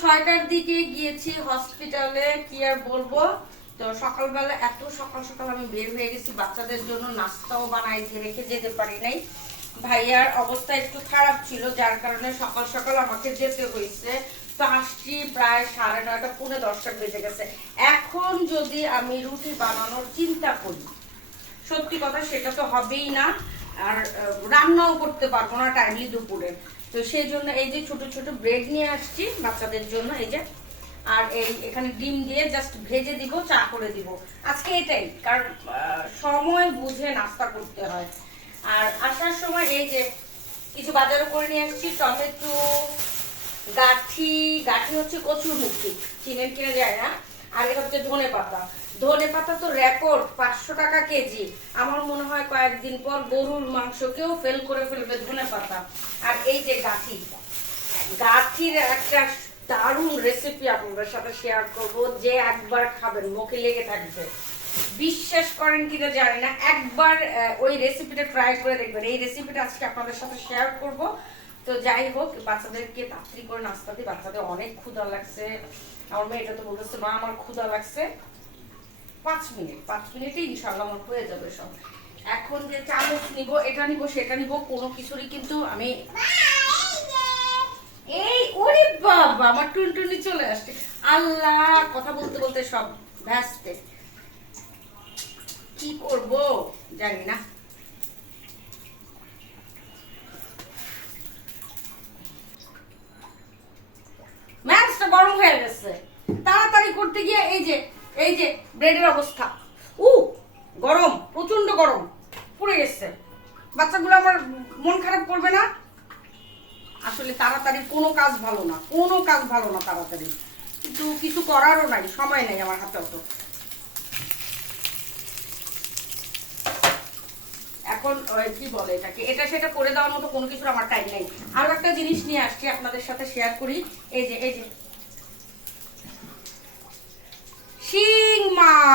ছয়টার দিকে গিয়েছি হসপিটালে কি আর বলব? তো সকালবেলা এত সকাল সকাল আমি বের হয়ে গেছি, বাচ্চাদের জন্য নাস্তাও বানাই রেখে যেতে পারি নাই। ভাইয়ার অবস্থা একটু খারাপ ছিল, যার কারণে সকাল সকাল আমাকে যেতে হয়েছে। তো আসছি প্রায় সাড়ে নয়টা, পৌনে দশটা বেজে গেছে। এখন যদি আমি রুটি বানানোর চিন্তা করি, সত্যি কথা সেটা তো হবেই না। আর রান্নাও করতে পারব না টাইমলি দুপুরে। তো সেই জন্য এই যে ছোট ছোট ব্রেড নিয়ে আসছি বাচ্চাদের জন্য, এই যে। আর এই এখানে ডিম দিয়ে জাস্ট ভেজে দিব, চা করে দিব। আজকে এটাই, কারণ সময় বুঝে নাস্তা করতে হয়। আর আসার সময় এই যে কিছু বাজারও করে নিয়ে আসছি, টমেটো, গাঠি গাঠি হচ্ছে কচুর মুখি, চিনের কিনে যায় না। আর এটা হচ্ছে ধনে পাতা। ধনে পাতা তো রেকর্ড পাঁচশো টাকা কেজি। আমার মনে হয় কয়েকদিন পর গরুর মাংসকেও ফেল করে ফেলবে ধনে পাতা। আর এই যে গাঁথি, গাঁথির একটা দারুণ রেসিপি আপনাদের সাথে শেয়ার করব, যে একবার খাবেন, মুখে লেগে থাকবে। বিশ্বাস করেন কিনা জানি না, একবার ওই রেসিপিটা ট্রাই করে দেখবেন। এই রেসিপিটা আজকে আপনাদের সাথে শেয়ার করব। তো যাই হোক, বাচ্চাদেরকে তাড়াতাড়ি করে নাস্তা দিই বাচ্চাদের অনেক ক্ষুধা লাগছে। আমার মেয়েটা তো বলতেছে, মা, আমার ক্ষুধা লাগছে। পাঁচ মিনিট, পাঁচ মিনিটে ইনশাল্লাহ আমার হয়ে যাবে সব। এখন যে চামচ নিব, এটা নিব, সেটা নিব, কোনো কিছুরই কিন্তু আমি এই ওরে বাবা, আমার টুনটুনি চলে আসছে। আল্লাহ, কথা বলতে বলতে সব ব্যস্তে। কি করব? জানি না। গরম হয়ে গেছে। তাড়াতাড়ি করতে গিয়ে এই যে এই যে ব্রেডের অবস্থা। উ, গরম প্রচণ্ড গরম, পুড়ে গেছে। বাচ্চাগুলো আমার মন খারাপ করবে না। আসলে তাড়াতাড়ি কোনো কাজ ভালো না, কোনো কাজ ভালো না তাড়াতাড়ি। কিন্তু কিছু করারও নাই, সময় নেই আমার হাতে অত। এখন কি বলে এটাকে? এটা সেটা করে দেওয়ার মতো কোনো কিছুর আমার টাইম নেই। আরও একটা জিনিস নিয়ে আসছি আপনাদের সাথে শেয়ার করি। এই যে এই যে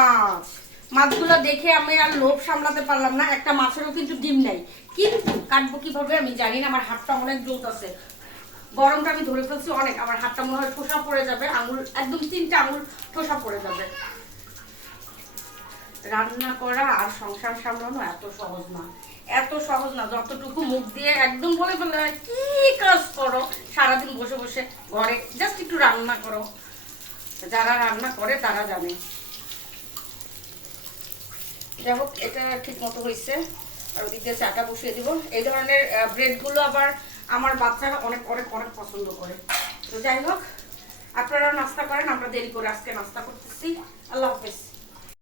মাছ মাছগুলো দেখে আমি আর লোভ সামলাতে পারলাম না। একটা মাছেরও কিন্তু ডিম নাই। কিন্তু কাটবো কীভাবে আমি জানি না, আমার হাতটা অনেক গরমটা আমি ধরে ফেলছি অনেক, আমার হাতটা মনে হয় ঠোসা পড়ে যাবে, আঙুল, একদম তিনটা আঙুল ঠোসা পড়ে যাবে। রান্না করা আর সংসার সামলানো এত সহজ না। এত সহজ না, যতটুকু মুখ দিয়ে একদম বলে ফেলে কি কাজ করো? সারাদিন বসে বসে ঘরে জাস্ট একটু রান্না করো। যারা রান্না করে তারা জানে। যাই হোক এটা ঠিক মতো হয়েছে আর ওদিক দিয়ে চাটা বসিয়ে দিব। এই ধরনের ব্রেডগুলো আবার আমার বাচ্চারা অনেক অনেক অনেক পছন্দ করে। তো যাই হোক আপনারা নাস্তা করেন, আমরা দেরি করে আজকে নাস্তা করতেছি। আল্লাহ হাফেজ।